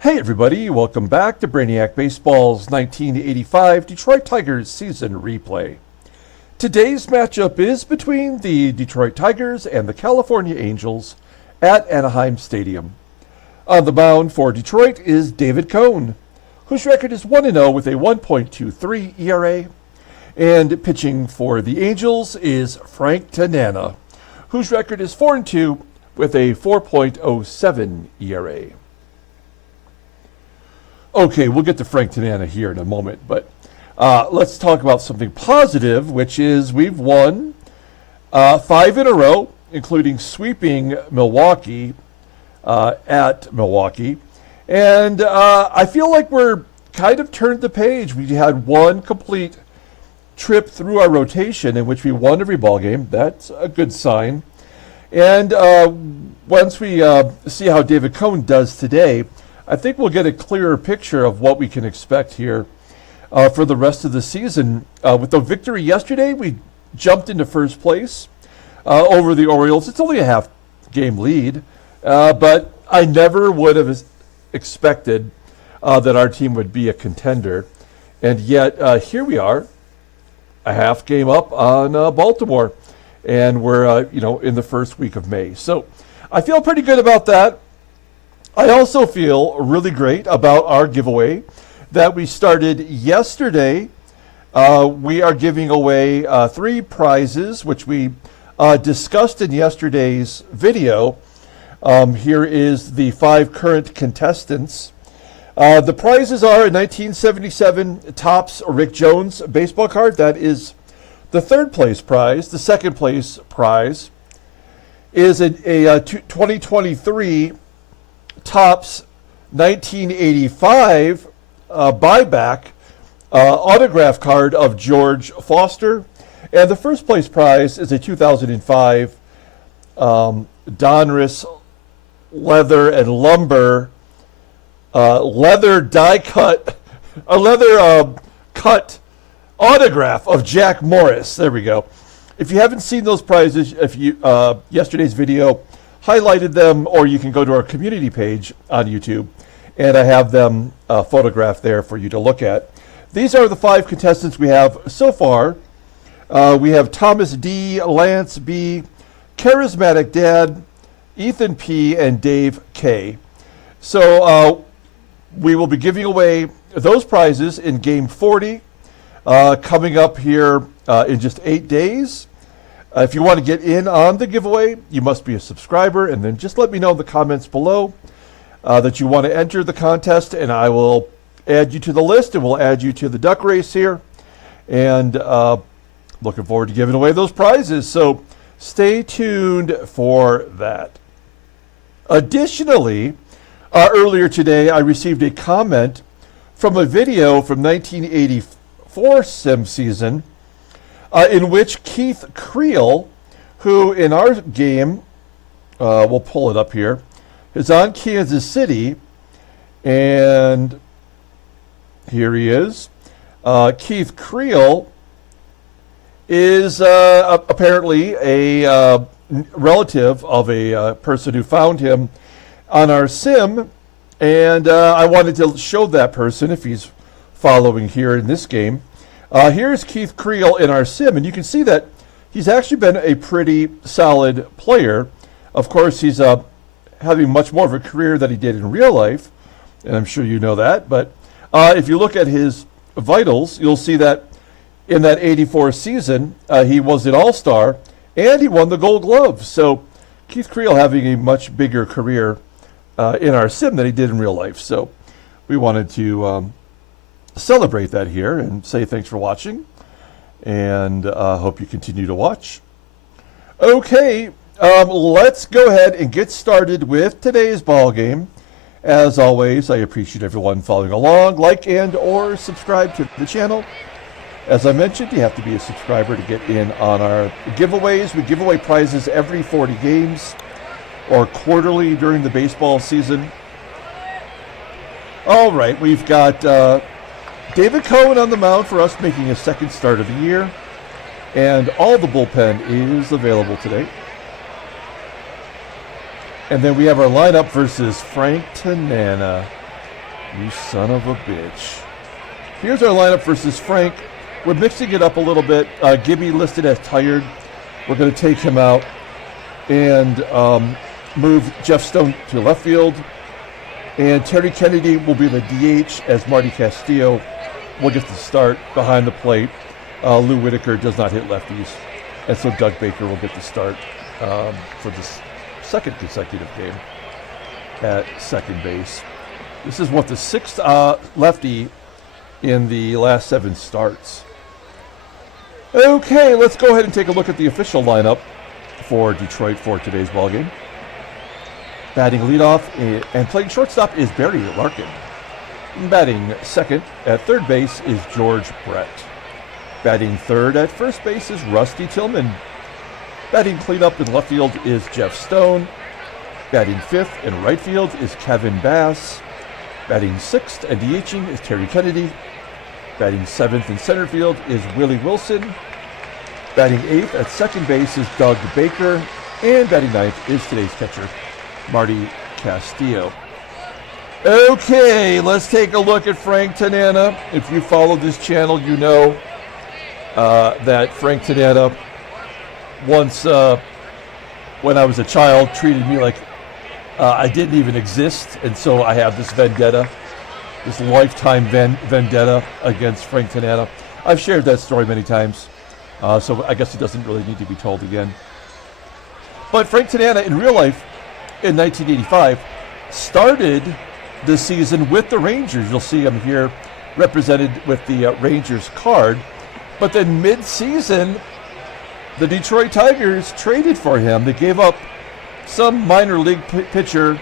Hey everybody, welcome back to Brainiac Baseball's 1985 Detroit Tigers season replay. Today's matchup is between the Detroit Tigers and the California Angels at Anaheim Stadium. On the mound for Detroit is David Cone, whose record is 1-0 with a 1.23 ERA. And pitching for the Angels is Frank Tanana, whose record is 4-2 with a 4.07 ERA. Okay, we'll get to Frank Tanana here in a moment, but let's talk about something positive, which is we've won 5 in a row, including sweeping Milwaukee at Milwaukee. And I feel like we're kind of turned the page. We had one complete trip through our rotation in which we won every ball game. That's a good sign. And once we see how David Cone does today, I think we'll get a clearer picture of what we can expect here for the rest of the season. With the victory yesterday, we jumped into first place over the Orioles. It's only a half-game lead, but I never would have expected that our team would be a contender. And yet, here we are, a half game up on Baltimore, and we're in the first week of May. So I feel pretty good about that. I also feel really great about our giveaway that we started yesterday. We are giving away 3 prizes, which we discussed in yesterday's video. Here is the 5 current contestants. The prizes are a 1977 Topps Rick Jones baseball card. That is the 3rd place prize. The 2nd place prize is a 2023 Topps 1985 buyback autograph card of George Foster. And the 1st place prize is a 2005 Donruss leather and lumber leather die cut, a leather cut autograph of Jack Morris. There we go. If you haven't seen those prizes, if you yesterday's video highlighted them, or you can go to our community page on YouTube, and I have them photographed there for you to look at. These are the 5 contestants we have so far. We have Thomas D., Lance B., Charismatic Dad, Ethan P., and Dave K. So we will be giving away those prizes in Game 40 coming up here in just 8 days. If you want to get in on the giveaway, you must be a subscriber, and then just let me know in the comments below that you want to enter the contest, and I will add you to the list, and we'll add you to the duck race here. And looking forward to giving away those prizes, so stay tuned for that. Additionally, earlier today, I received a comment from a video from 1984 sim season in which Keith Creel, who in our game, we'll pull it up here, is on Kansas City, and here he is. Keith Creel is apparently a relative of a person who found him on our sim, and I wanted to show that person if he's following here in this game. Here's Keith Creel in our sim, and you can see that he's actually been a pretty solid player. Of course, he's having much more of a career than he did in real life, and I'm sure you know that. But if you look at his vitals, you'll see that in that 84 season, he was an all-star, and he won the Gold Glove. So Keith Creel having a much bigger career in our sim than he did in real life. So we wanted to celebrate that here and say thanks for watching, and hope you continue to watch. Okay, let's go ahead and get started with today's ball game. As always, I appreciate everyone following along. Like and or subscribe to the channel. As I mentioned, you have to be a subscriber to get in on our giveaways. We give away prizes every 40 games or quarterly during the baseball season. All right, we've got David Cone on the mound for us, making his 2nd start of the year. And all the bullpen is available today. And then we have our lineup versus Frank Tanana. You son of a bitch. Here's our lineup versus Frank. We're mixing it up a little bit. Gibby listed as tired. We're going to take him out and move Jeff Stone to left field. And Terry Kennedy will be the DH as Marty Castillo will get the start behind the plate. Lou Whitaker does not hit lefties. And so Doug Baker will get the start for this second consecutive game at second base. This is what the sixth lefty in the last 7 starts. Okay, let's go ahead and take a look at the official lineup for Detroit for today's ballgame. Batting leadoff and playing shortstop is Barry Larkin. Batting second at third base is George Brett. Batting third at first base is Rusty Tillman. Batting cleanup in left field is Jeff Stone. Batting fifth in right field is Kevin Bass. Batting sixth and DHing is Terry Kennedy. Batting seventh in center field is Willie Wilson. Batting eighth at second base is Doug Baker. And batting ninth is today's catcher, Marty Castillo. Okay, let's take a look at Frank Tanana. If you follow this channel, you know that Frank Tanana once, when I was a child, treated me like I didn't even exist. And so I have this vendetta, this lifetime vendetta against Frank Tanana. I've shared that story many times, so I guess it doesn't really need to be told again. But Frank Tanana in real life in 1985 started the season with the Rangers. You'll see him here represented with the Rangers card. But then mid-season, the Detroit Tigers traded for him. They gave up some minor league pitcher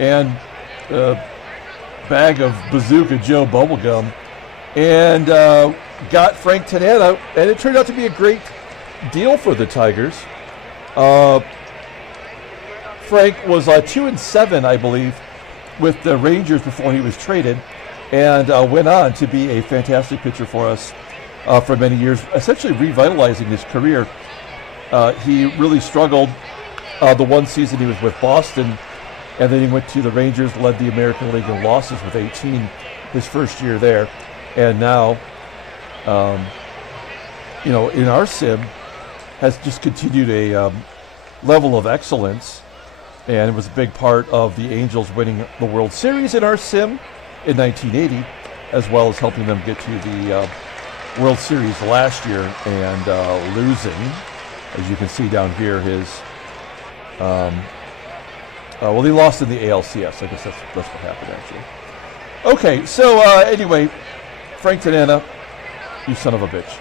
and a bag of Bazooka Joe bubblegum and got Frank Tanana, and it turned out to be a great deal for the Tigers. Frank was 2-7, I believe, with the Rangers before he was traded, and went on to be a fantastic pitcher for us for many years, essentially revitalizing his career. He really struggled the one season he was with Boston, and then he went to the Rangers, led the American League in losses with 18 his first year there, and now, in our sim, has just continued a level of excellence. And it was a big part of the Angels winning the World Series in our sim in 1980, as well as helping them get to the World Series last year and losing, as you can see down here, his, he lost in the ALCS. I guess that's what happened, actually. Okay, so anyway, Frank Tanana, you son of a bitch.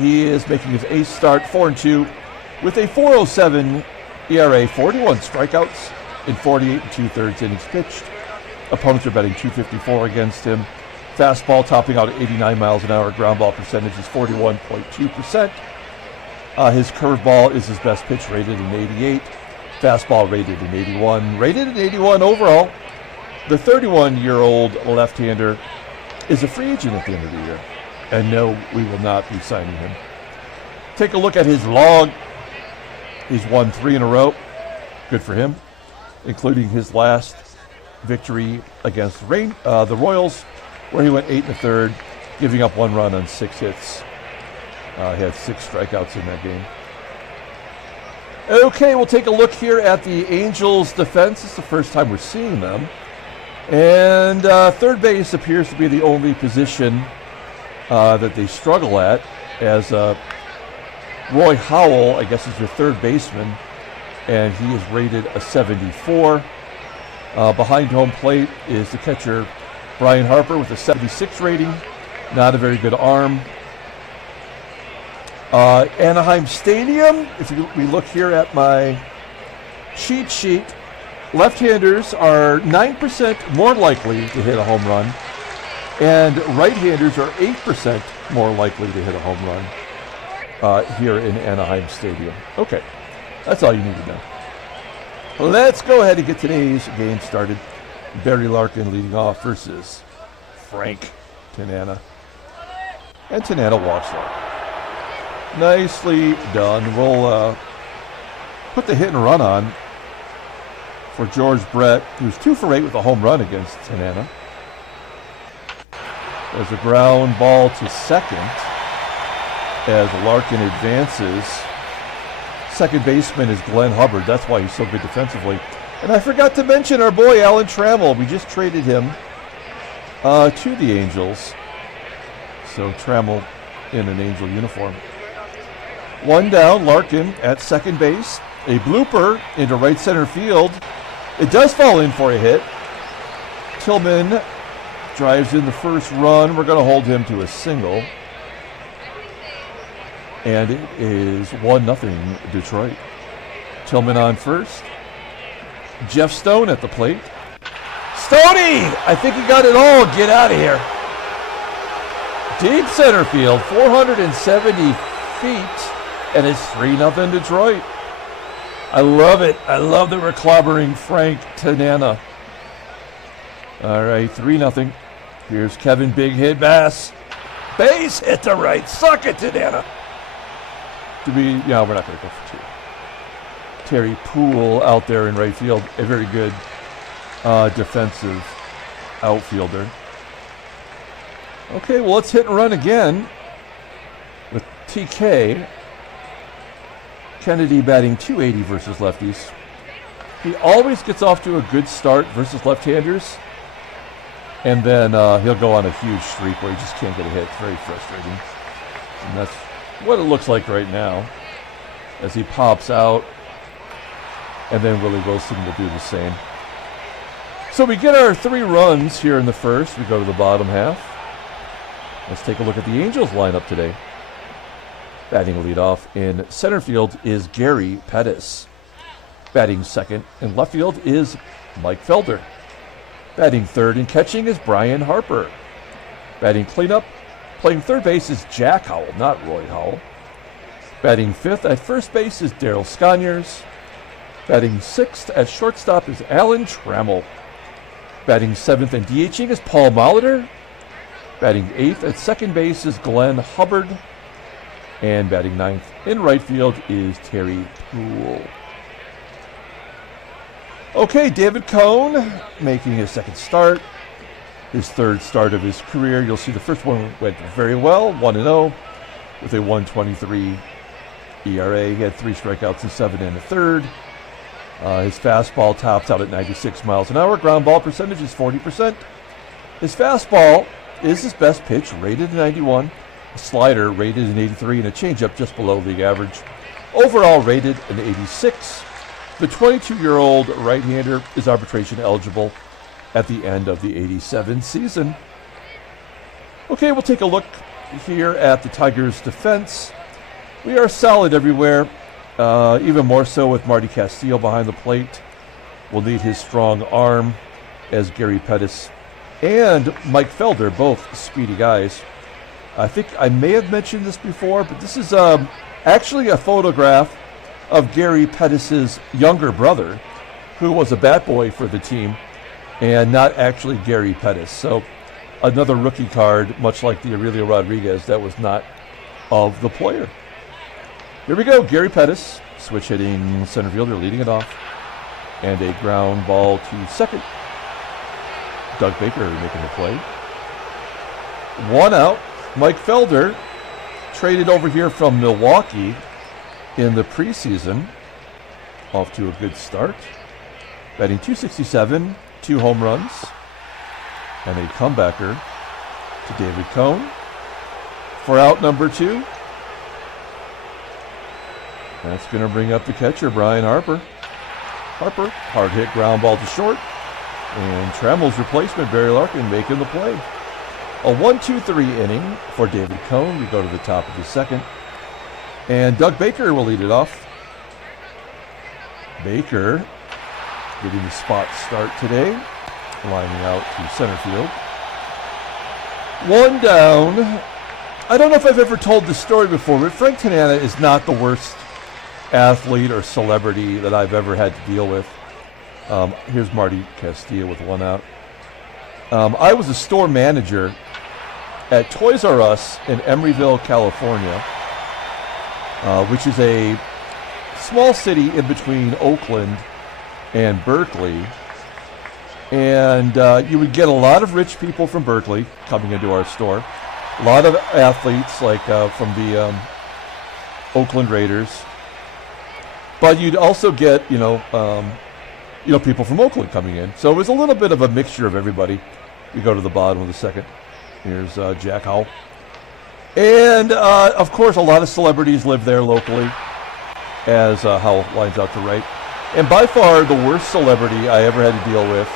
He is making his 8th start, 4-2, with a 4.07 ERA, 41 strikeouts in 48 2/3 innings pitched. Opponents are betting .254 against him. Fastball topping out at 89 miles an hour. Ground ball percentage is 41.2%. His curveball is his best pitch, rated in 88. Fastball rated in 81. Rated in 81 overall. The 31-year-old left-hander is a free agent at the end of the year. And no, we will not be signing him. Take a look at his log. He's won 3 in a row. Good for him, including his last victory against the Royals, where he went 8 1/3, giving up 1 run on 6 hits. He had 6 strikeouts in that game. Okay, we'll take a look here at the Angels' defense. It's the first time we're seeing them. And third base appears to be the only position that they struggle at, as Roy Howell, I guess, is your third baseman, and he is rated a 74. Behind home plate is the catcher Brian Harper with a 76 rating. Not a very good arm. Anaheim Stadium, if we look here at my cheat sheet, left-handers are 9% more likely to hit a home run, and right-handers are 8% more likely to hit a home run here in Anaheim Stadium. Okay, that's all you need to know. Let's go ahead and get today's game started. Barry Larkin leading off versus Frank Tanana. And Tanana walks off. Nicely done. We'll put the hit and run on for George Brett, who's 2 for 8 with a home run against Tanana. There's a ground ball to second as Larkin advances. Second baseman is Glenn Hubbard. That's why he's so good defensively. And I forgot to mention our boy Alan Trammell. We just traded him to the Angels. So Trammell in an Angel uniform. One down, Larkin at second base. A blooper into right center field. It does fall in for a hit. Tillman drives in the first run. We're going to hold him to a single. And it is 1-0 Detroit. Tillman on first. Jeff Stone at the plate. Stoney! I think he got it all. Get out of here. Deep center field, 470 feet. And it's 3-0 Detroit. I love it. I love that we're clobbering Frank Tanana. All right, 3-0. Here's Kevin Big Hit Bass. Base hit to right. Suck it, Tanana. We're not going to go for two. Terry PUHL out there in right field. A very good defensive outfielder. Okay, well, let's hit and run again with TK. Kennedy batting .280 versus lefties. He always gets off to a good start versus left-handers, and then he'll go on a huge streak where he just can't get a hit. It's very frustrating. And that's what it looks like right now as he pops out, and then Willie Wilson will do the same. So we get our 3 runs here in the first. We go to the bottom half. Let's take a look at the Angels lineup today. Batting leadoff in center field is Gary Pettis. Batting second in left field is Mike Felder. Batting third and catching is Brian Harper. Batting cleanup, playing third base is Jack Howell, not Roy Howell. Batting fifth at first base is Daryl Sconiers. Batting sixth at shortstop is Alan Trammell. Batting seventh and DHing is Paul Molitor. Batting eighth at second base is Glenn Hubbard. And batting ninth in right field is Terry PUHL. Okay, David Cone making his second start. His third start of his career. You'll see the first one went very well, 1-0 with a 1.23 ERA. He had 3 strikeouts and 7 1/3. His fastball tops out at 96 miles an hour. Ground ball percentage is 40%. His fastball is his best pitch, rated at 91. A slider rated an 83 and a changeup just below league average. Overall rated an 86. The 22-year-old right-hander is arbitration eligible at the end of the 87 season. Okay, we'll take a look here at the Tigers' defense. We are solid everywhere, even more so with Marty Castillo behind the plate. We'll need his strong arm as Gary Pettis and Mike Felder, both speedy guys. I think I may have mentioned this before, but this is actually a photograph of Gary Pettis' younger brother, who was a bat boy for the team, and not actually Gary Pettis. So another rookie card, much like the Aurelio Rodriguez, that was not of the player. Here we go, Gary Pettis, switch hitting center fielder, leading it off, and a ground ball to second. Doug Baker making the play. 1 out. Mike Felder, traded over here from Milwaukee in the preseason, off to a good start. Batting .267, 2 home runs, and a comebacker to David Cone for out number 2. That's going to bring up the catcher, Brian Harper. Harper, hard hit ground ball to short, and Trammell's replacement, Barry Larkin, making the play. A 1-2-3 inning for David Cone. We go to the top of the second. And Doug Baker will lead it off. Baker getting the spot start today, lining out to center field. 1 down. I don't know if I've ever told this story before, but Frank Tanana is not the worst athlete or celebrity that I've ever had to deal with. Here's Marty Castillo with 1 out. I was a store manager at Toys R Us in Emeryville, California, which is a small city in between Oakland and Berkeley. And you would get a lot of rich people from Berkeley coming into our store. A lot of athletes, like from the Oakland Raiders. But you'd also get, people from Oakland coming in. So it was a little bit of a mixture of everybody. You go to the bottom of the second. Here's Jack Howell. And, of course, a lot of celebrities live there locally, as Howell lines out to right. And by far, the worst celebrity I ever had to deal with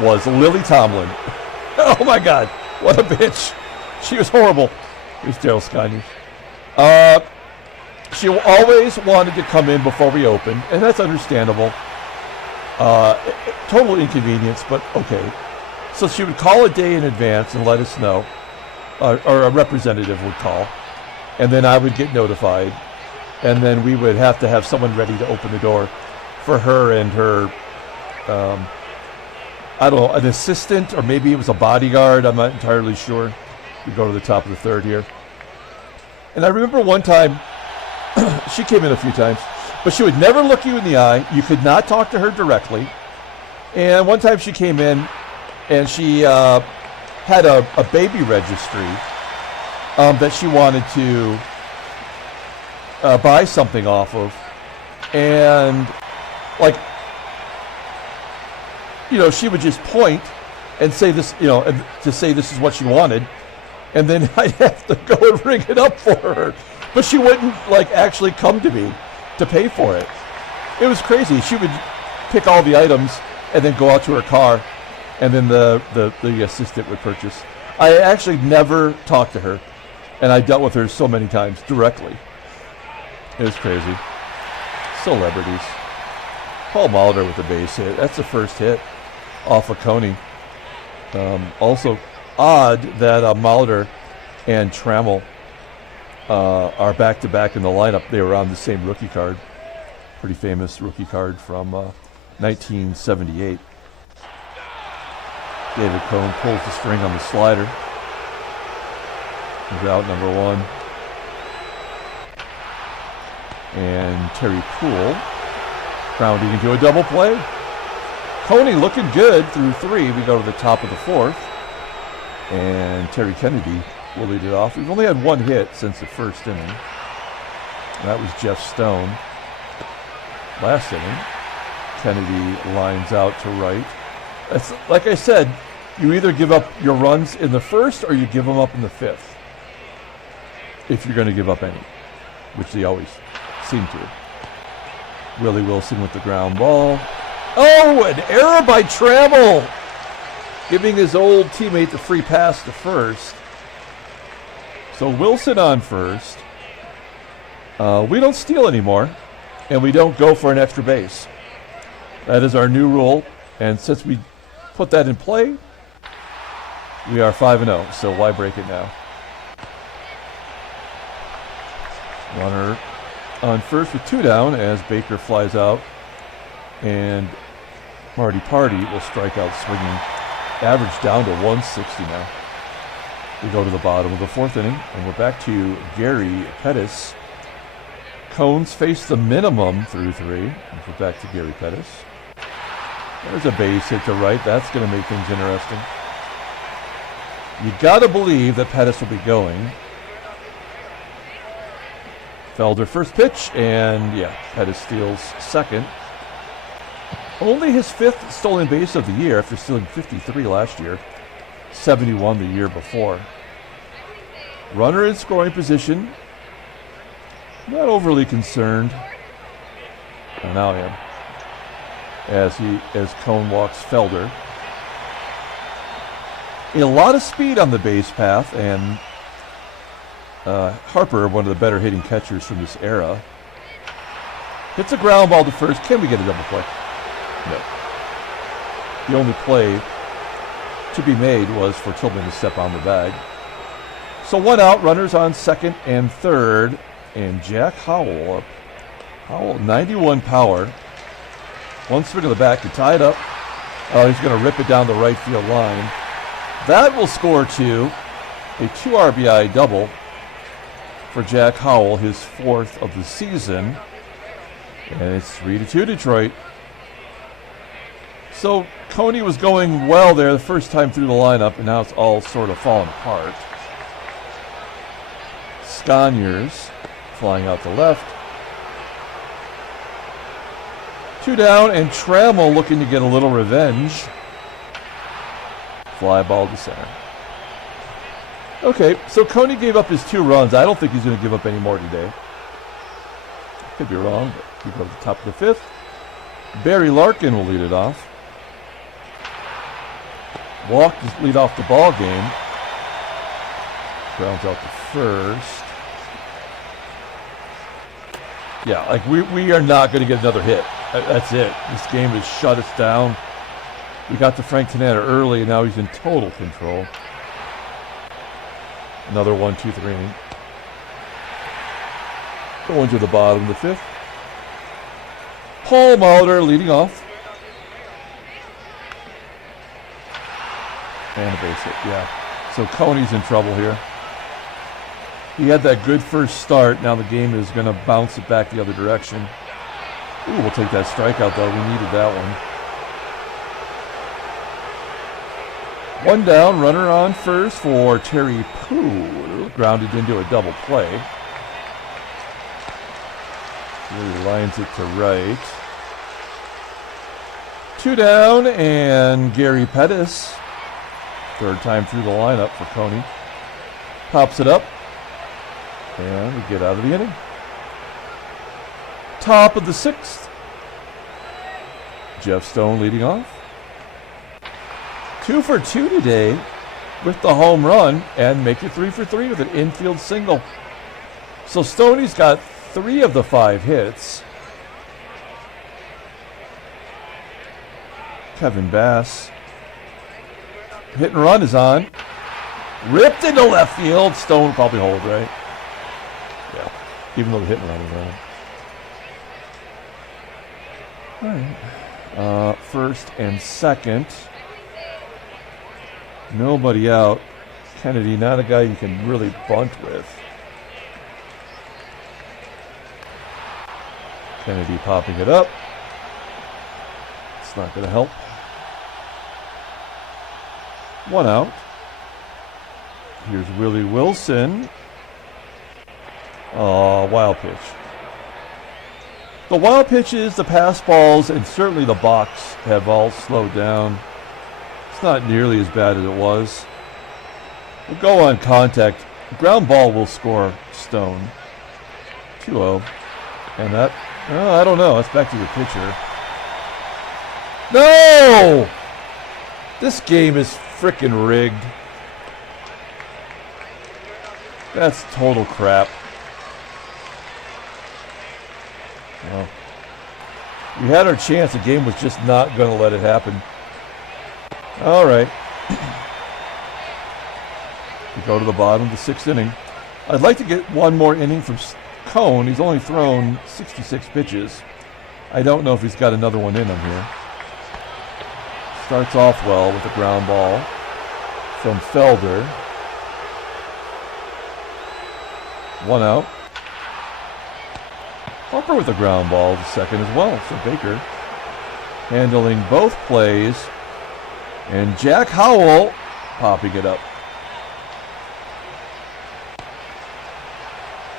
was Lily Tomlin. Oh, my God. What a bitch. She was horrible. Here's Daryl Sconiers. She always wanted to come in before we opened, and that's understandable. Total inconvenience, but okay. So she would call a day in advance and let us know, or a representative would call, and then I would get notified, and then we would have to have someone ready to open the door for her and her, I don't know, an assistant, or maybe it was a bodyguard, I'm not entirely sure. We go to the top of the third here. And I remember one time, she came in a few times, but she would never look you in the eye. You could not talk to her directly. And one time she came in, and she had a baby registry that she wanted to buy something off of. And, she would just point and say this, to say this is what she wanted. And then I'd have to go and ring it up for her. But she wouldn't, actually come to me to pay for it. It was crazy. She would pick all the items and then go out to her car, and then the assistant would purchase. I actually never talked to her, and I dealt with her so many times directly. It was crazy. Celebrities. Paul Molitor with the base hit. That's the first hit off of Coney. Also odd that Molitor and Trammell are back-to-back in the lineup. They were on the same rookie card. Pretty famous rookie card from 1978. David Cohn pulls the string on the slider. He's out number one. And Terry PUHL rounding into a double play. Coney looking good through three. We go to the top of the fourth. And Terry Kennedy will lead it off. We've only had one hit since the first inning. And that was Jeff Stone. Last inning, Kennedy lines out to right. That's, like I said, you either give up your runs in the first or you give them up in the fifth, if you're going to give up any, which they always seem to. Willie Wilson with the ground ball. Oh, an error by Trammell, giving his old teammate the free pass to first. So Wilson on first. We don't steal anymore, and we don't go for an extra base. That is our new rule, and since we put that in play, we are 5-0, so why break it now? Runner on first with two down as Baker flies out, and Marty will strike out swinging. Average down to 160 now. We go to the bottom of the fourth inning, and we're back to Gary Pettis. Cones face the minimum through three. And we're back to Gary Pettis. There's a base hit to right. That's going to make things interesting. You got to believe that Pettis will be going. Felder first pitch, and Pettis steals second. Only his fifth stolen base of the year after stealing 53 last year, 71 the year before. Runner in scoring position. Not overly concerned. And now I am. As Cone walks Felder. A lot of speed on the base path, and Harper, one of the better hitting catchers from this era, hits a ground ball to first. Can we get a double play? No. The only play to be made was for Tillman to step on the bag. So one out, runners on second and third, and Jack Howell up. Howell, 91 power. One swing of the bat to tie it up. Oh, he's going to rip it down the right field line. That will score two. A 2 RBI double for Jack Howell, his fourth of the season. And it's 3-2 Detroit. So Coney was going well there the first time through the lineup, and now it's all sort of falling apart. SCONIERS flying out to left. 2 down, and TRAMMELL looking to get a little revenge. Fly ball to center. Okay, so Coney gave up his 2 runs. I don't think he's going to give up any more today. Could be wrong, but we go to the top of the 5th. Barry Larkin will lead it off. Walk to lead off the ball game. Grounds out to first. Yeah, like we are not going to get another hit. That's it. This game has shut us down. We got to Frank Tanana early, and now he's in total control. Another 1-2-3 inning. Going to the bottom of the 5th. Paul MOLITOR leading off. And a base hit, yeah. So Coney's in trouble here. He had that good first start. Now the game is going to bounce it back the other direction. Ooh, we'll take that strikeout, though. We needed that one. 1 down, runner on first for Terry PUHL. Grounded into a double play. Really lines it to right. 2 down, and Gary PETTIS, 3rd time through the lineup for Coney, pops it up, and we get out of the inning. Top of the 6th. Jeff Stone leading off. 2 for 2 today with the home run, and make it 3 for 3 with an infield single. So Stoney's got 3 of the 5 hits. Kevin Bass. Hit and run is on. Ripped into left field. Stone will probably hold, right? Yeah, even though the hit and run is on. All right. 1st and 2nd. Nobody out. Kennedy, not a guy you can really bunt with. Kennedy popping it up. It's not going to help. 1 out. Here's Willie Wilson. Oh, wild pitch. The wild pitches, the pass balls, and certainly the box have all slowed down. It's not nearly as bad as it was. We'll go on contact. Ground ball will score Stone. 2-0. And that, I don't know. That's back to the pitcher. No! This game is frickin' rigged. That's total crap. Well, we had our chance. The game was just not going to let it happen. All right. We go to the bottom of the 6th inning. I'd like to get one more inning from Cone. He's only thrown 66 pitches. I don't know if he's got another one in him here. Starts off well with a ground ball from FELDER. 1 out. Harper with a ground ball to second as well. So Baker handling both plays. And Jack Howell popping it up.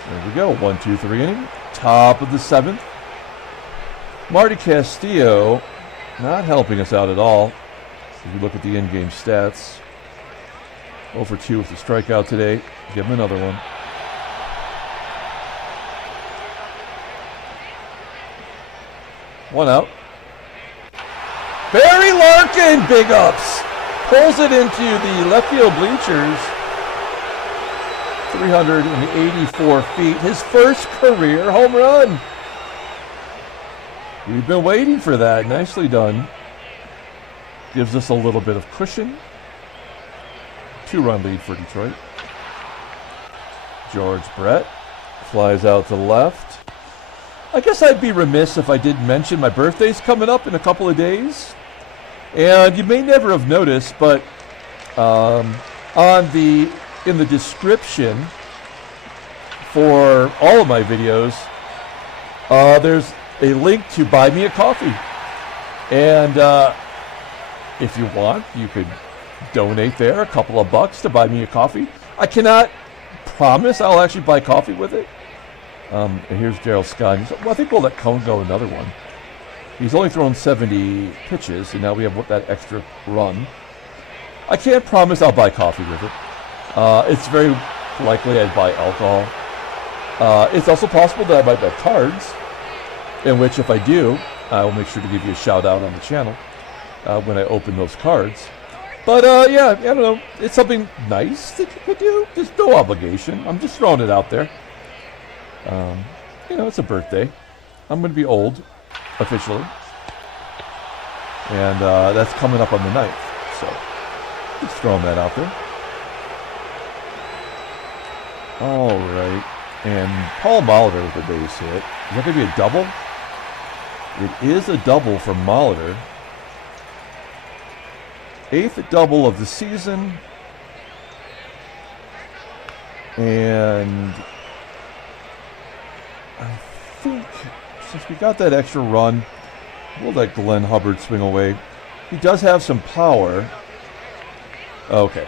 There we go. 1-2-3 inning. Top of the 7th. Marty Castillo not helping us out at all. If you look at the in-game stats. 0 for 2 with the strikeout today. Give him another one. One out. Barry Larkin, big ups. Pulls it into the left field bleachers. 384 feet. His first career home run. We've been waiting for that. Nicely done. Gives us a little bit of cushion. 2-run lead for Detroit. George Brett flies out to left. I guess I'd be remiss if I didn't mention my birthday's coming up in a couple of days. And you may never have noticed, but in the description for all of my videos, there's a link to buy me a coffee. And if you want, you could donate there a couple of bucks to buy me a coffee. I cannot promise I'll actually buy coffee with it. And here's Daryl Scott. Well, I think we'll let Cone go another one. He's only thrown 70 pitches, and now we have that extra run. I can't promise I'll buy coffee with it. It's very likely I'd buy alcohol. It's also possible that I might buy cards, in which if I do, I will make sure to give you a shout out on the channel when I open those cards. But yeah, I don't know. It's something nice that you could do. There's no obligation. I'm just throwing it out there. You know, it's a birthday. I'm going to be old, officially. And that's coming up on the 9th. So, just throwing that out there. All right. And Paul Molitor with the base hit. Is that going to be a double? It is a double for Molitor. 8th double of the season. And I think since we got that extra run, we'll let Glenn Hubbard swing away. He does have some power. Okay.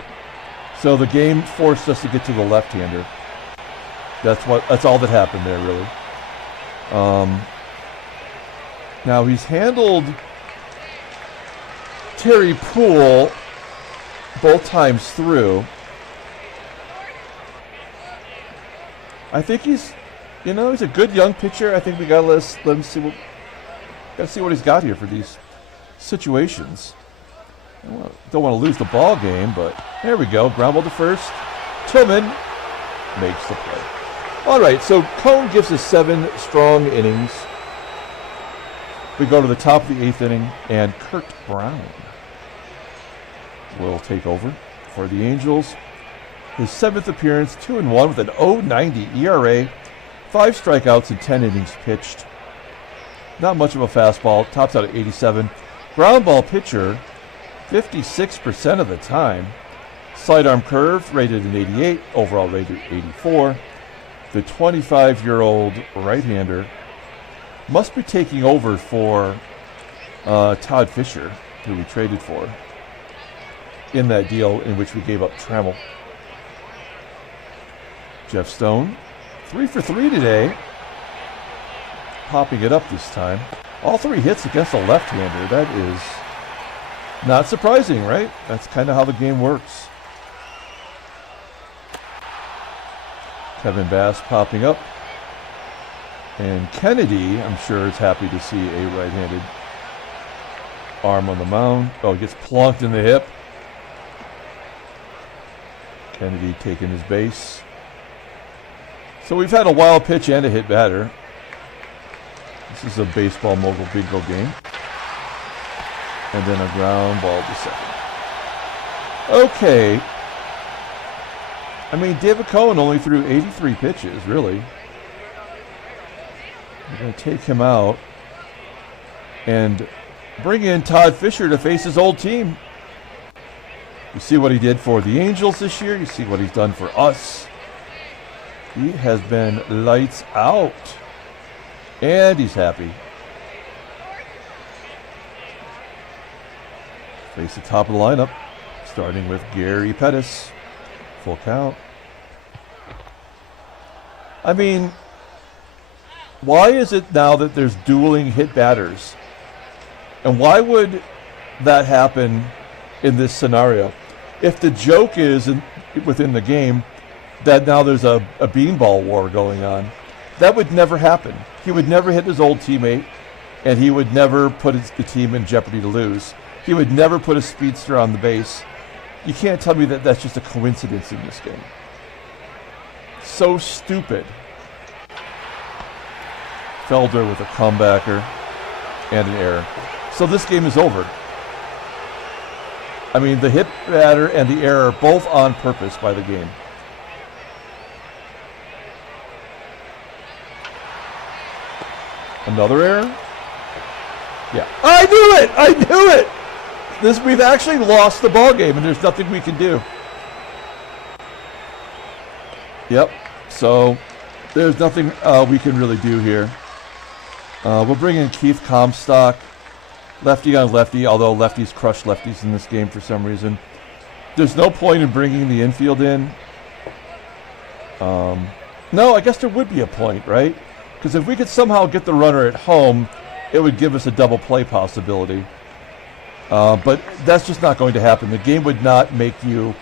So the game forced us to get to the left-hander. That's all that happened there, really. Now he's handled Terry PUHL both times through. I think he's a good young pitcher. I think we gotta let him see what he's got here for these situations. Don't want to lose the ball game, but there we go. Ground ball to first. Tillman makes the play. All right, so Cone gives us 7 strong innings. We go to the top of the 8th inning, and Kurt Brown will take over for the Angels. His 7th appearance, 2-1 with an 0.90 ERA, 5 strikeouts in 10 innings pitched. Not much of a fastball, tops out at 87. Ground ball pitcher, 56% of the time. Sidearm curve rated an 88, overall rated 84. The 25-year-old right-hander must be taking over for Todd Fisher, who we traded for in that deal in which we gave up Trammell. Jeff Stone, 3 for 3 today, popping it up this time. All 3 hits against a left-hander. That is not surprising, right? That's kind of how the game works. Kevin Bass popping up. And Kennedy, I'm sure, is happy to see a right-handed arm on the mound. Oh, he gets plunked in the hip. Kennedy taking his base. So we've had a wild pitch and a hit batter. This is a baseball mogul bingo game. And then a ground ball to second. Okay. I mean, David Cohen only threw 83 pitches, really. We're going to take him out and bring in Todd Fisher to face his old team. You see what he did for the Angels this year. You see what he's done for us. He has been lights out. And he's happy. Face the top of the lineup, starting with Gary Pettis. Full count. I mean, why is it now that there's dueling hit batters? And why would that happen in this scenario? If the joke is within the game that now there's a beanball war going on, that would never happen. He would never hit his old teammate, and he would never put the team in jeopardy to lose. He would never put a speedster on the base. You can't tell me that that's just a coincidence in this game. So stupid. Felder with a comebacker and an error. So this game is over. I mean, the hit batter and the error both on purpose by the game. Another error? Yeah. I knew it! I knew it! We've actually lost the ball game, and there's nothing we can do. Yep. So there's nothing we can really do here. We'll bring in Keith Comstock. Lefty on lefty, although lefties crush lefties in this game for some reason. There's no point in bringing the infield in. No, I guess there would be a point, right? Because if we could somehow get the runner at home, it would give us a double play possibility. But that's just not going to happen. The game would not make you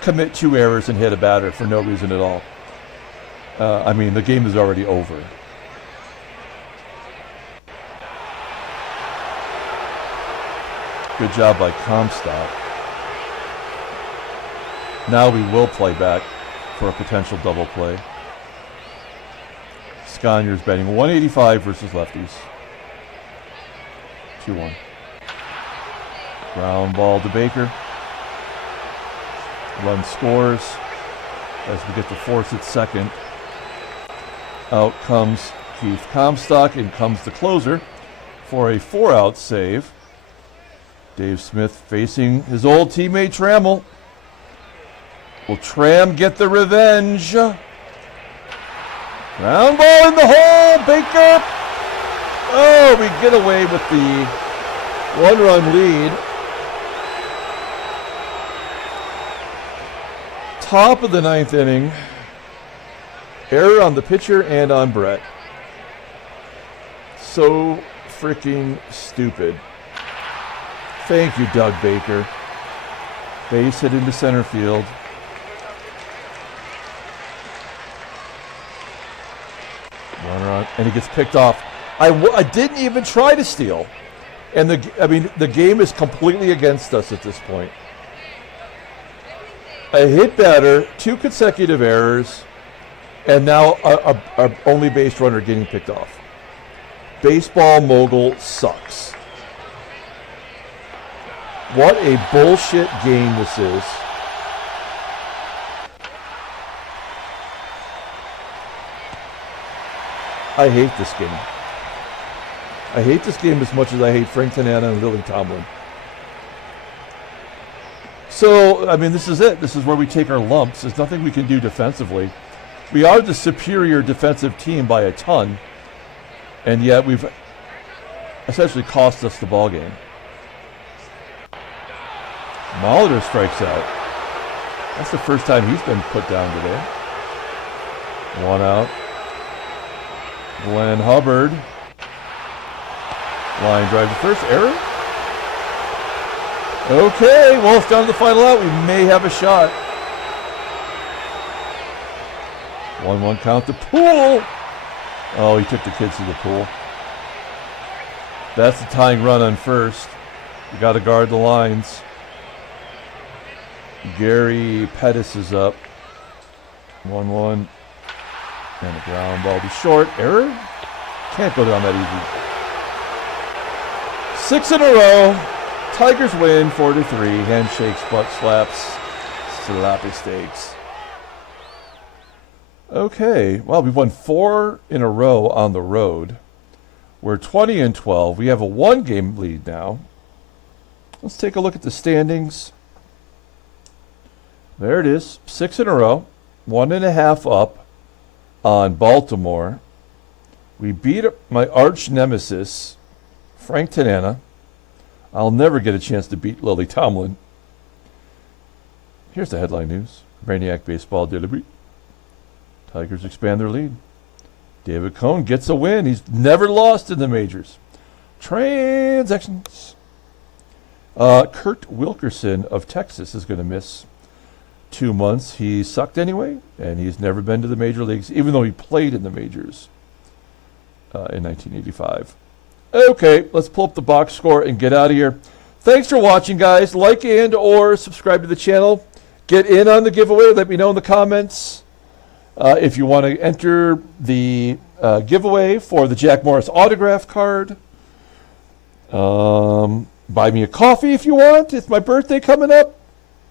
commit 2 errors and hit a batter for no reason at all. I mean, the game is already over. Good job by Comstock. Now we will play back for a potential double play. Sconiers batting 185 versus lefties. 2-1. Ground ball to Baker. Run scores as we get to force at second. Out comes Keith Comstock, and comes the closer for a 4-out save. Dave Smith facing his old teammate Trammell. Will Tram get the revenge? Ground ball in the hole, Baker. Oh, we get away with the 1-run lead. Top of the 9th inning. Error on the pitcher and on Brett. So freaking stupid. Thank you, Doug Baker. Base hit into center field. Runner on, and he gets picked off. I didn't even try to steal. And the game is completely against us at this point. A hit batter, 2 consecutive errors, and now our only base runner getting picked off. Baseball mogul sucks. What a bullshit game this is. I hate this game. I hate this game as much as I hate Frank Tanana and Willie Tomlin. So, I mean, this is it. This is where we take our lumps. There's nothing we can do defensively. We are the superior defensive team by a ton, and yet we've essentially cost us the ball game. Molitor strikes out. That's the first time he's been put down today. 1 out. Glenn Hubbard. Line drive to first. Error? Okay, well, it's down to the final out. We may have a shot. 1-1 count to PUHL. Oh, he took the kids to the pool. That's the tying run on first. You got to guard the lines. Gary Pettis is up. 1-1. And a ground ball to short. Error? Can't go down that easy. 6 in a row. Tigers win 4-3. Handshakes, butt slaps, sloppy steaks. Okay, well, we've won 4 in a row on the road. We're 20-12. We have a 1-game lead now. Let's take a look at the standings. There it is, 6 in a row, 1.5 up on Baltimore. We beat my arch nemesis, Frank Tanana. I'll never get a chance to beat Lily Tomlin. Here's the headline news. Brainiac baseball delivery. Tigers expand their lead. David Cone gets a win. He's never lost in the majors. Transactions. Kurt Wilkerson of Texas is going to miss 2 months. He sucked anyway, and he's never been to the major leagues, even though he played in the majors in 1985. Okay, let's pull up the box score and get out of here. Thanks for watching, guys. Like and or subscribe to the channel. Get in on the giveaway. Let me know in the comments if you want to enter the giveaway for the Jack Morris autograph card. Buy me a coffee if you want. It's my birthday coming up.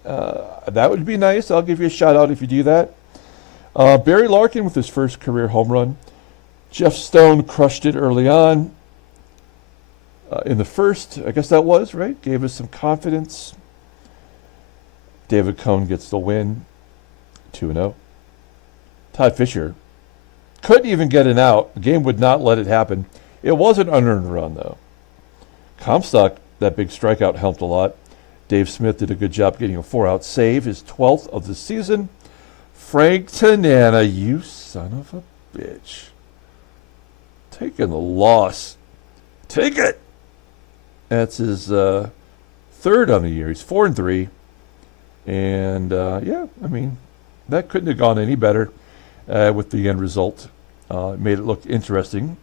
That would be nice. I'll give you a shout out if you do that. Barry Larkin with his first career home run. Jeff Stone crushed it early on. In the first, I guess that was, right? Gave us some confidence. David Cone gets the win. 2-0. Todd Fisher couldn't even get an out. The game would not let it happen. It was an unearned run, though. Comstock, that big strikeout helped a lot. Dave Smith did a good job getting a 4-out save, his 12th of the season. Frank Tanana, you son of a bitch. Taking the loss. Take it. That's his third on the year. He's 4-3. And, yeah, I mean, that couldn't have gone any better with the end result. It made it look interesting.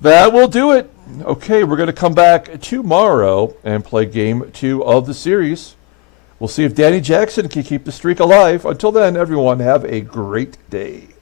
That will do it. Okay, we're going to come back tomorrow and play game 2 of the series. We'll see if Danny Jackson can keep the streak alive. Until then, everyone, have a great day.